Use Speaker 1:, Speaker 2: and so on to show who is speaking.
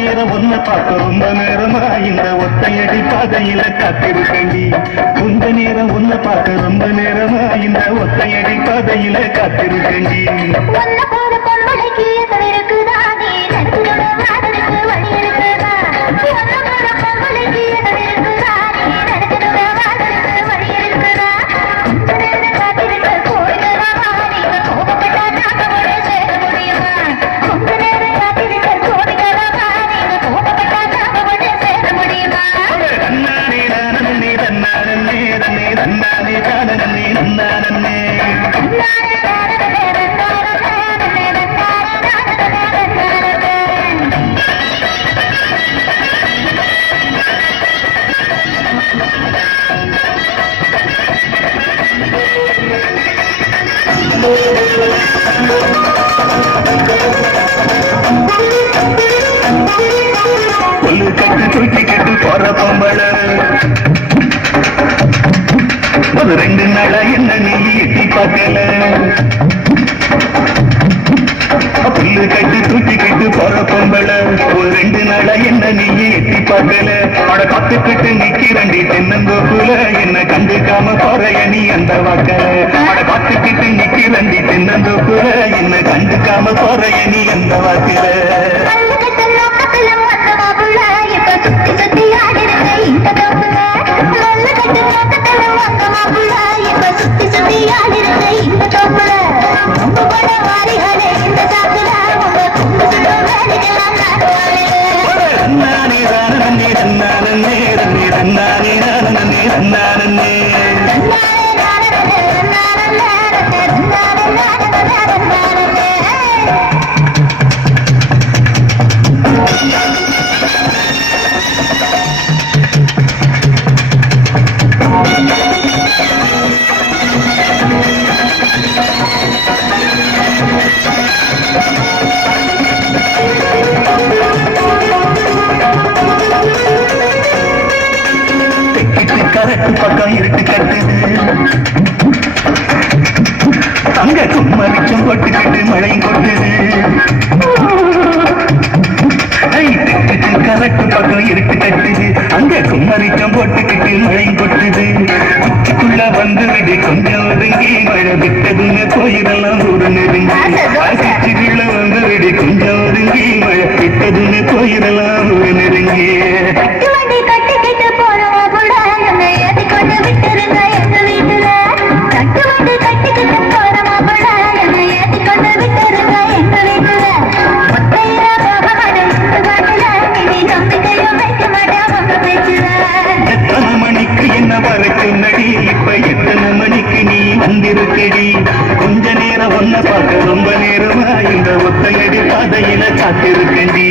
Speaker 1: நேரம் ஒன்ன பார்க்க ரொம்ப நேரமா? இந்த ஒத்தையடி பாதையில காத்திருக்கண்டி கொஞ்ச நேரம் ஒன்ன பார்க்க ரொம்ப நேரமா? இந்த ஒத்தையடி பாதையில காத்திருக்கண்டி கொல்லு கட்டு தூக்கி கட்டு போற பொம்பளை. ஒரு ரெண்டு எட்டி அட கத்துக்கிட்டு நிக்கிறண்டி தென்னந்தோப்புல என்ன கண்டுக்காம போறைய நீ அந்த வாக்கல. அட கத்துக்கிட்டு நிக்கிறண்டி தென்னந்தோப்புல என்ன கண்டுக்காம போறைய கரட்டு பக்கம் இருட்டு கட்டுது தங்க கும்மரிச்சம் கொட்டுக்கிட்டு மழையும் கொட்டுது கரட்டு பக்கம் இருட்டு கட்டுது அங்க கும்மரிச்சம் போட்டுக்கிட்டு மழையும் கொட்டுது. உச்சிக்குள்ள வந்து விடு கொஞ்சம் ஒதுங்கி. மழை விட்டதுன்னு கோயிலெல்லாம் ஒரு நெருங்கி. வந்திருக்கடி கொஞ்ச நேரம் ஒன்ன பார்க்க ரொம்ப நேரமா? இந்த ஒத்தையடி பாதையில காத்திருக்கண்டி